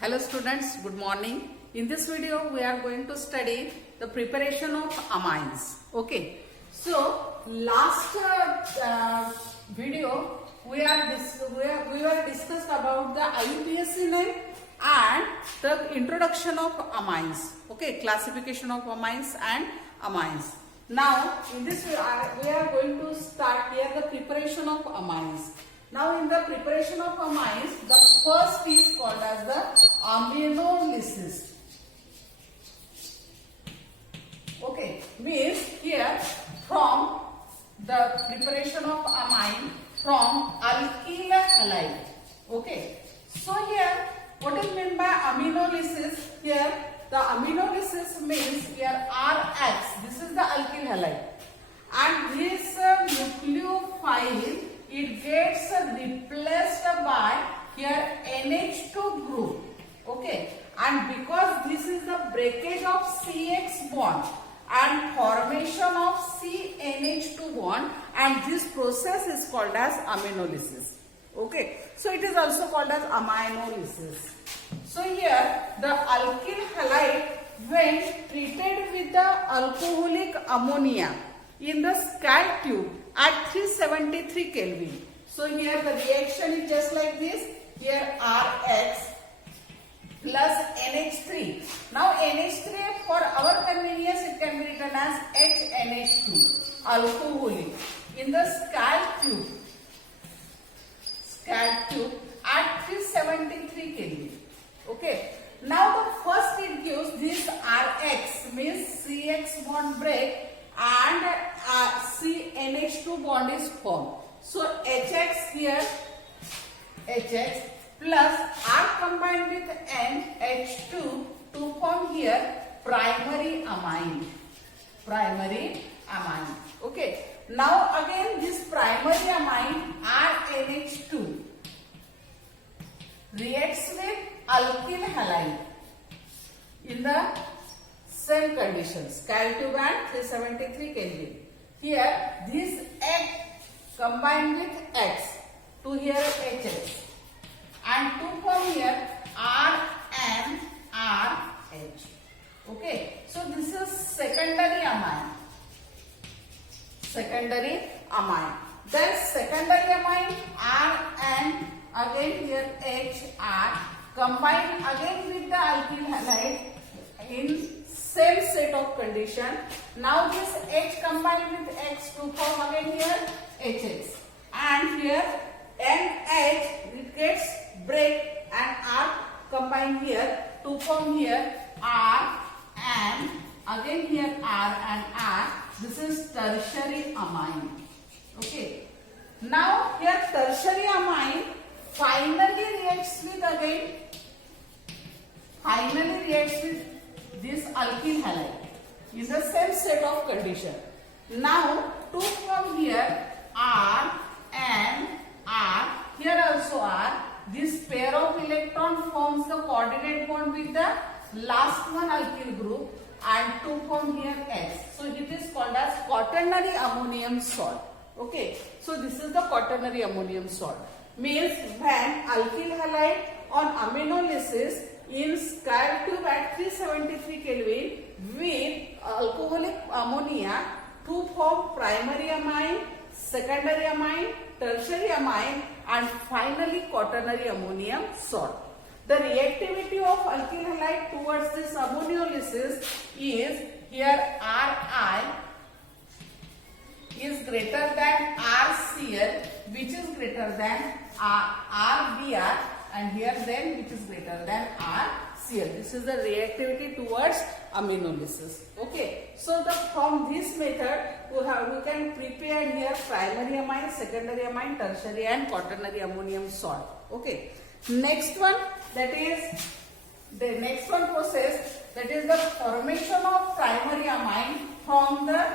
Hello students, good morning. In this video we are going to study the preparation of amines. Okay. So last video we were discussed about the IUPAC name and the introduction of amines. Okay, classification of amines and amines. Now in this we are going to start here the preparation of amines. Now in the preparation of amines, the first is called as the aminolysis. Okay, means here from the preparation of amine from alkyl halide. Okay, so here what is meant by aminolysis? Here the aminolysis means here Rx. This is the alkyl halide, and this nucleophile it gets replaced by here NH2 group. Okay, and because this is the breakage of CX bond and formation of CNH2 bond, and this process is called as aminolysis. Okay, so it is also called as aminolysis. So here the alkyl halide when treated with the alcoholic ammonia in the scald tube at 373 Kelvin. So here the reaction is just like this. Here Rx plus NH3. Now NH3 for our convenience it can be written as HNH2 alcoholic in the scald tube at 373 Kelvin. Okay. Now the first it gives this Rx means CX bond break and CNH2 bond is formed. So HX here, HX plus R combined with NH2 to form here primary amine. Okay. Now again this primary amine RNH2 reacts with alkyl halide in the same conditions, scald tube and 373 Kelvin. Here this X combined with X to here HX and to form here RNRH. Okay, so this is secondary amine. Then secondary amine RN again here HR combined again with the alkyl halide in same set of condition. Now this H combined with X to form again here HX, and here NH it gets break and R combined here to form here R and again here R and R. This is tertiary amine. Okay. Now here tertiary amine finally reacts with this alkyl halide in the same set of condition. Now to form here R and R, here also R, this pair of electron forms the coordinate bond with the last one alkyl group and to form here S. So it is called as quaternary ammonium salt. Okay, so this is the quaternary ammonium salt. Means when alkyl halide on aminolysis in scald tube at 373 Kelvin with alcoholic ammonia to form primary amine, secondary amine, tertiary amine and finally quaternary ammonium salt. The reactivity of alkyl halide towards this ammoniolysis is here Ri is greater than RCl, which is greater than RBr, and here then which is greater than RCl. This is the reactivity towards aminolysis. Okay. So from this method we can prepare here primary amine, secondary amine, tertiary and quaternary ammonium salt. Okay. Next one, that is the next one process, that is the formation of primary amine from the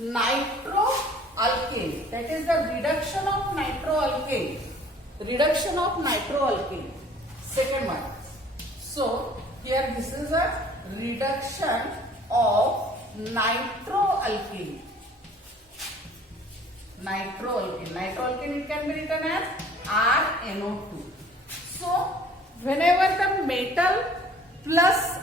nitroalkane. That is the reduction of nitroalkane. Second one. So here this is a reduction of nitroalkane. Nitroalkane it can be written as RNO2. So whenever the metal plus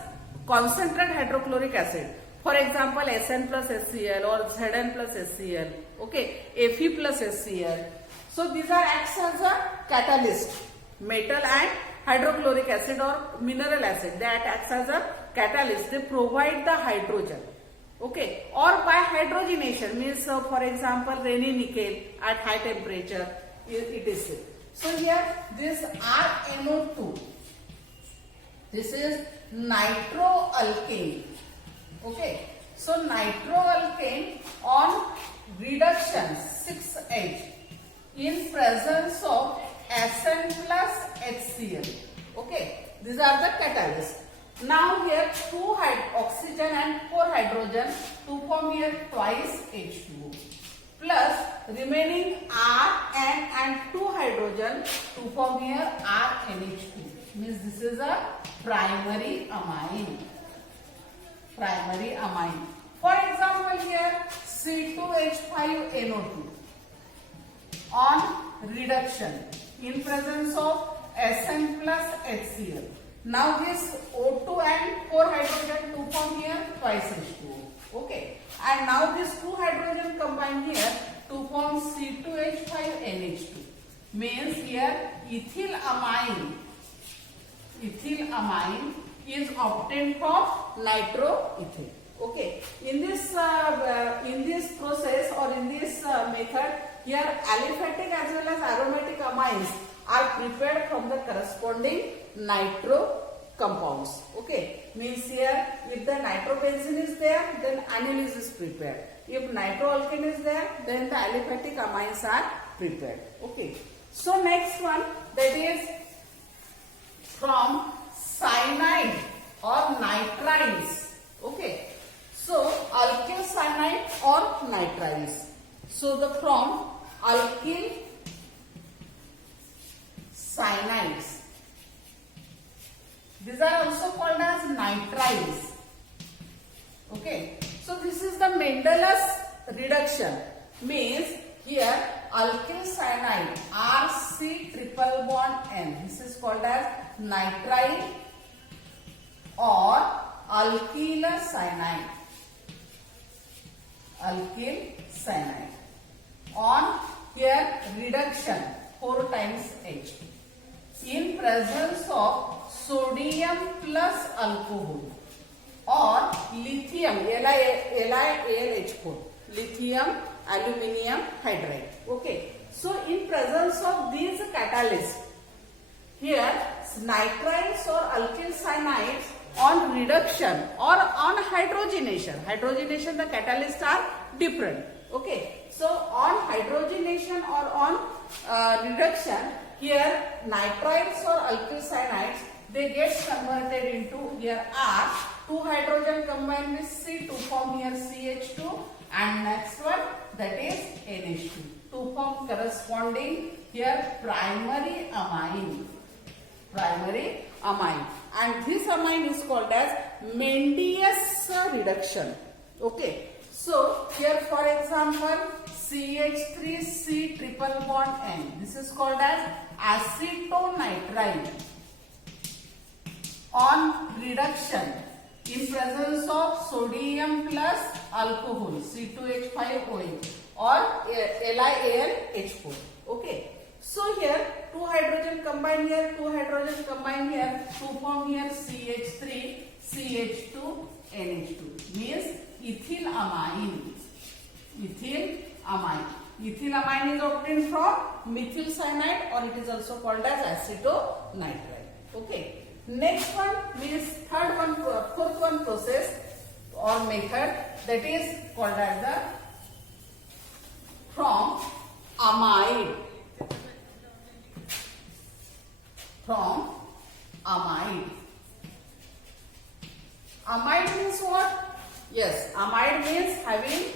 concentrated hydrochloric acid, for example Sn plus HCl or Zn plus HCl, okay, Fe plus HCl, so these are acts as a catalyst. Metal and hydrochloric acid or mineral acid, that acts as a catalyst. They provide the hydrogen, okay, or by hydrogenation means for example Raney nickel at high temperature it is. So here this RNO2, this is nitroalkane, okay. So nitroalkane on reduction 6H in presence of Sn plus HCl, okay, these are the catalysts. Now here 2 oxygen and 4 hydrogen to form here twice H2O plus remaining R and 2 hydrogen to form here RNH2, means this is a primary amine. Primary amine. For example here C2H5NO2 on reduction in presence of Sn plus HCl. Now this O2 and 4 hydrogen to form here twice H2O. Okay. And now these 2 hydrogen combine here to form C2H5NH2. Means here ethyl amine is obtained from nitroethyl. Okay. In this process or in this method, here aliphatic as well as aromatic amines are prepared from the corresponding nitro compounds. Okay, means here if the nitrobenzene is there, then anilines is prepared. If nitroalkane is there, then the aliphatic amines are prepared. Okay, so next one, that is from cyanide or nitriles. Okay, so alkyl cyanide or nitriles. So the from alkyl cyanides, these are also called as nitriles. Okay, so this is the Mendel's reduction, means here alkyl cyanide RC triple bond N, this is called as nitrile or alkyl cyanide. Alkyl cyanide on here reduction 4 times H in presence of sodium plus alcohol or lithium LiAlH4, lithium aluminium hydride. Okay, so in presence of these catalysts, here nitriles or alkyl cyanides on reduction or on hydrogenation the catalysts are different. Okay, so on hydrogenation or on reduction, here nitriles or alkyl cyanides, they get converted into here R, 2 hydrogen combined with C to form here CH2, and next one, that is NH2, to form corresponding here primary amine. And this amine is called as Mende's reduction. Okay, so here for example CH3C triple bond N, this is called as acetonitrile on reduction in presence of sodium plus alcohol C2H5OH or LiAlH4. Okay, so here 2 hydrogen combine here, 2 hydrogen combine here to form here CH3 CH2 NH2, means ethyl amine. Ethyl amine is obtained from methyl cyanide or it is also called as acetonitrile. Okay, next one means fourth one process or method, that is called as the from amide. Amide means what? Yes, amide means having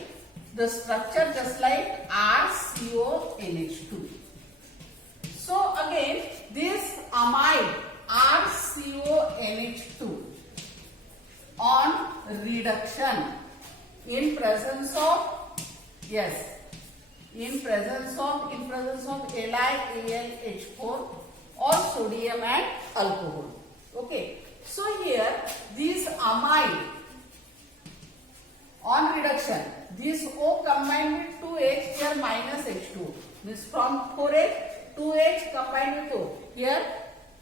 the structure just like RCONH2. So again, this amide RCONH2 on reduction in presence of LiAlH4 or sodium and alcohol. Okay, so here these amide on reduction, this O combined with 2H, here minus H2, this from 4H 2H combined with O, here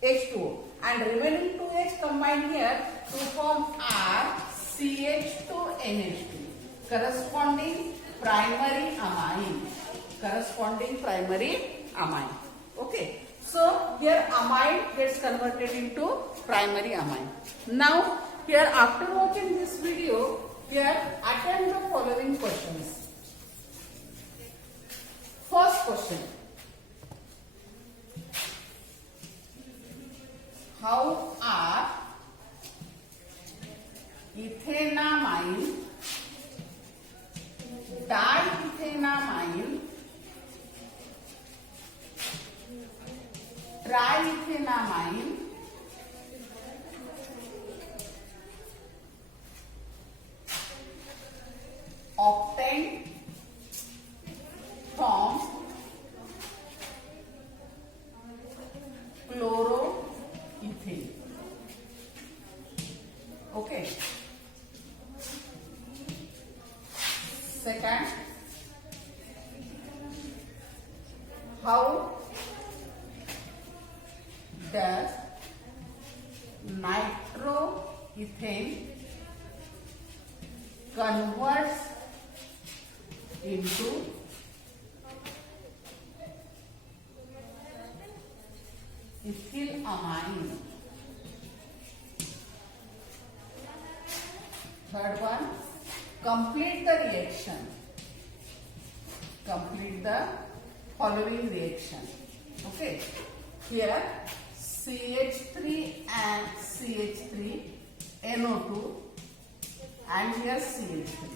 H2O, and remaining 2H combined here to form RCH2NH2, corresponding primary amine, okay. So here amide gets converted into primary amine. Now here, after watching this video, here attempt the following questions. First question: how are ethanamine, diethanamine, triethanamine, obtained from chloroethane? Okay. Second, how does nitroethane converts into ethylamine? Third one, complete the reaction. Complete the following reaction. Okay. Here CH3 and CH3 NO2 and here CH3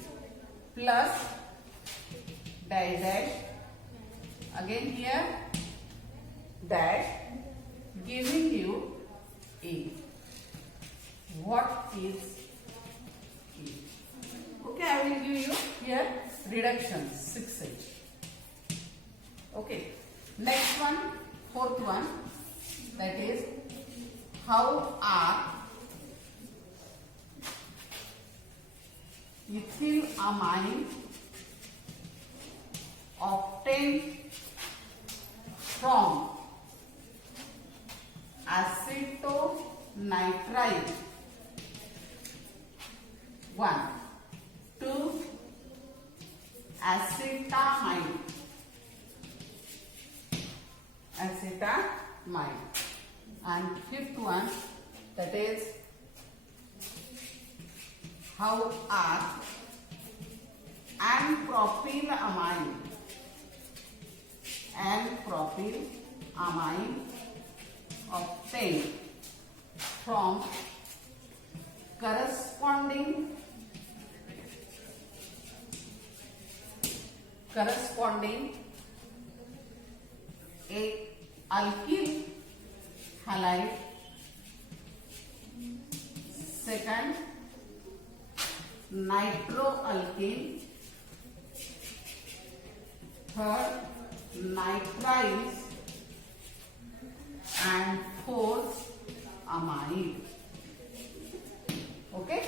plus dash again here dash giving you A. What is A? Okay, I will give you here reduction 6H. Okay, next one, fourth one, that is how are ethylamine obtained from acetonitrile 1 to acetamide. And fifth one, that is how are N-propylamine obtained from corresponding a alkyl halide, second nitroalkane, third nitriles, and fourth amide. Okay.